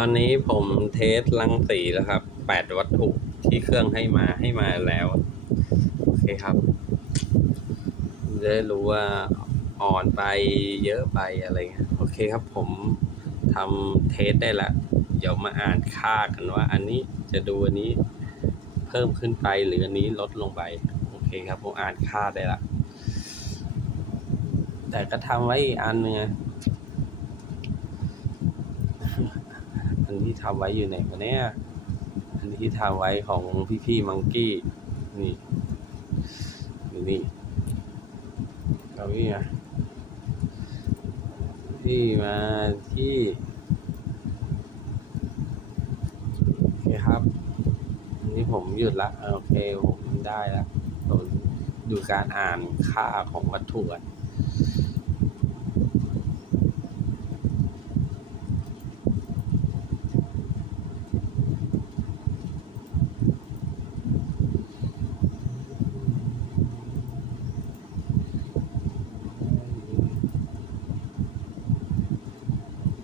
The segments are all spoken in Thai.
ตอนนี้ผมเทสรังสีแล้วครับ แปดวัตถุที่เครื่องให้มาให้มาแล้ว โอเคครับจะได้รู้ว่าอ่อนไปเยอะไปอะไรเงี้ย โอเคครับผมทำเทสได้ละ เดี๋ยวมาอ่านค่ากันว่า อันนี้จะดูอันนี้เพิ่มขึ้นไปหรืออันนี้ลดลงไป โอเคครับผมอ่านค่าได้ละ แต่ก็ทำไว้อีกอันนึง อันที่ทำไว้อยู่ไหนกันเนี่ย อันที่ทำไว้ของพี่พี่มังกี้ นี่อยู่นี่เอาพี่มาพี่มาที่โอเคครับอันนี้ผมหยุดละโอเคผมได้ละผมดูการอ่านค่าของวัตถุก่อน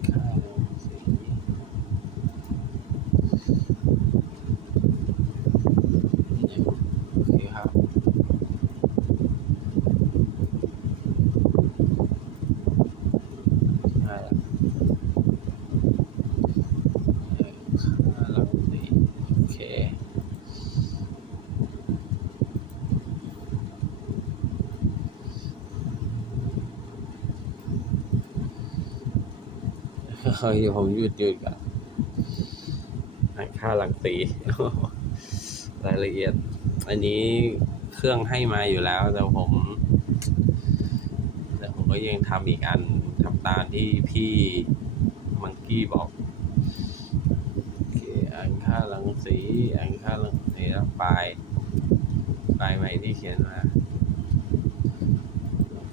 ค่ารังสีโอเคครับ ใช่ละค่ารังสีโอเค เฮ้ย ผมหยุดหยุดก่อนค่าหลังสีรายละเอียด อันนี้เครื่องให้มาอยู่แล้ว แต่ผม แต่ผมก็ยังทำอีกอันทำตามที่พี่มังกี้บอกโอเคอันค่าหลังสี อันค่าหลังสีแล้วปลายปลายใหม่ที่เขียนมา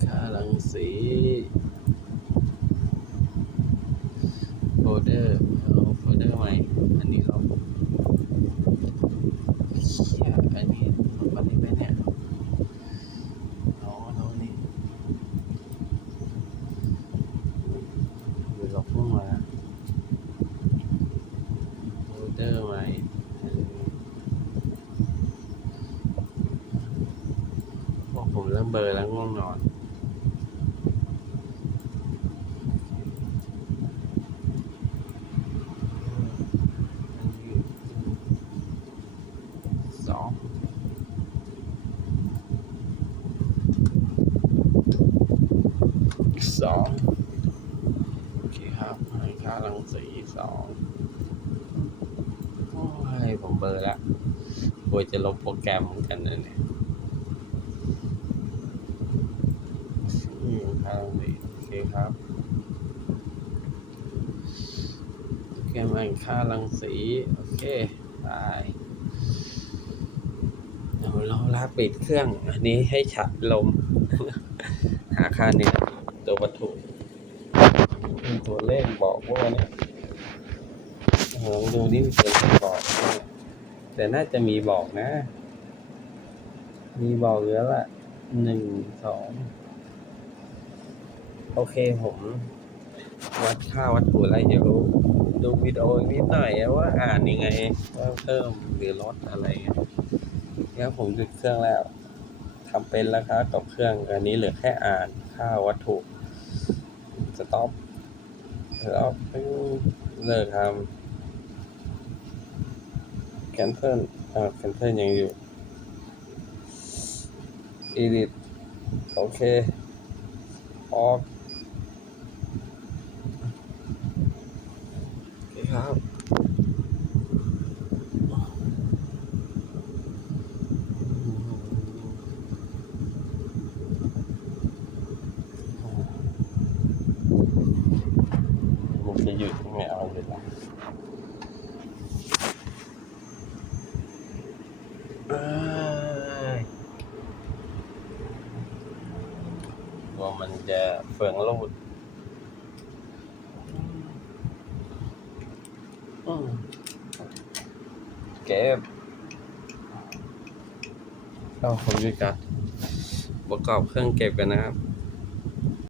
ค่าหลังสี โฟ ลเดอร์เอาโฟลเดอร์ใหม่อันนี้ลบเชี่ยอันนี้ลบอันนี้ไปเนี่ยเอาลบนี่ดูลบพวกมาโฟลเดอร์ใหม่พวกผมเริ่มเบลอร์แล้วง่วงนอน สอง สองโอเคครับให้ค่ารังสีสองโอ้ยผมเบอร์แล้วกลัวจะลบโปรแกรมเหมือนกันนะเนี่ยอืมค่ารังสีโอเคครับโปรแกรมอ่านค่ารังสี โอเคไปเดี๋ยวเราลาปิดเครื่อง อันนี้ให้ฉัดลม หาค่าเนี่ย ตัววัตถุมีตัวเลขบอกว่าเนี่ยลองดูนี่มีตัวเลขบอกแต่น่าจะมีบอกนะ มีบอกอยู่แล้วล่ะหนึ่งสองโอเคผมวัดค่าวัตถุอะไรเดี๋ยวดูวิดีโอนิดหน่อยว่าอ่านยังไงว่าเพิ่มหรือลดอะไรเงี้ยเนี่ยผมหยุดเครื่องแล้ว ทำเป็นแล้วครับกับเครื่องอันนี้เหลือแค่อ่านค่าวัตถุสต็อปแล้วเลิกทำแคนเซิลอ่าแคนเซิลยังอยู่อีดิทโอเคออกโอเคครับ มัน จะหยุดไม่เอาเลยละเอ้ยกลัวมันจะเฟืองรูดอืมเก็บเอาผมหยุดกันประกอบเครื่องเก็บกันนะครับ